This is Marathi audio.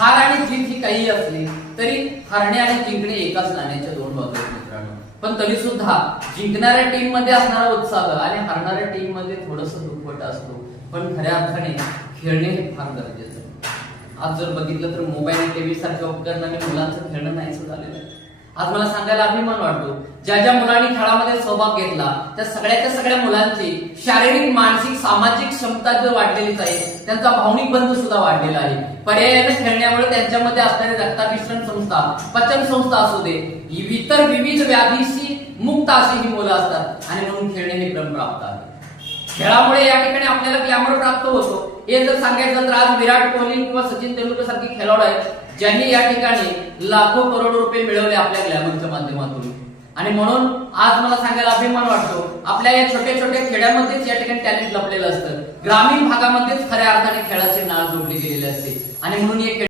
हार आणि जीत ही काही असली तरी हरणे आणि जिंकणे एकाच नाण्याच्या दोन बाजू आहेत मित्रांनो. पण तरी सुद्धा जिंकणाऱ्या टीम मध्ये असणारा उत्साह आणि हरणाऱ्या टीम मध्ये थोडंसं दुःखवटा असतो. पण खऱ्या अर्थाने खेळणे हे फार गरजेचं आहे. आज जर बघितलं तर मोबाईल टीव्ही सारख्या उपकरणाने मुलांचं खेळणं नाहीसं झालेलं आहे. आज मला सांगायला अभिमान वाटतो ज्या ज्या मुलांनी खेळामध्ये सहभाग घेतला त्या सगळ्याच्या सगळ्या मुलांची शारीरिक मानसिक सामाजिक क्षमता जर वाढलेलीच आहे, त्यांचा भावनिक बंध सुद्धा वाढलेला आहे. पर्यायाने खेळण्यामुळे त्यांच्यामध्ये असणारी रक्ताभिसरण संस्था पचन संस्था असू दे इतर विविध व्याधीशी मुक्त अशी ही मुलं असतात आणि म्हणून खेळणे हे क्रमप्राप्त आहे. खेळामुळे या ठिकाणी आपल्याला ग्लॅमर प्राप्त होतो. हे जर सांगायचं तर आज विराट कोहली किंवा सचिन तेंडुलकर सारखी खेळाडू आहेत ज्यांनी या ठिकाणी लाखो करोड रुपये मिळवले आपल्या ग्लॅमरच्या माध्यमातून. आणि म्हणून आज मला सांगायला अभिमान वाटतो आपल्या या छोट्या छोट्या खेड्यामध्येच या ठिकाणी टॅलेंट लपलेलं असतं. ग्रामीण भागामध्येच खऱ्या अर्थाने खेळाची नाळ जोडली गेलेली असते आणि म्हणून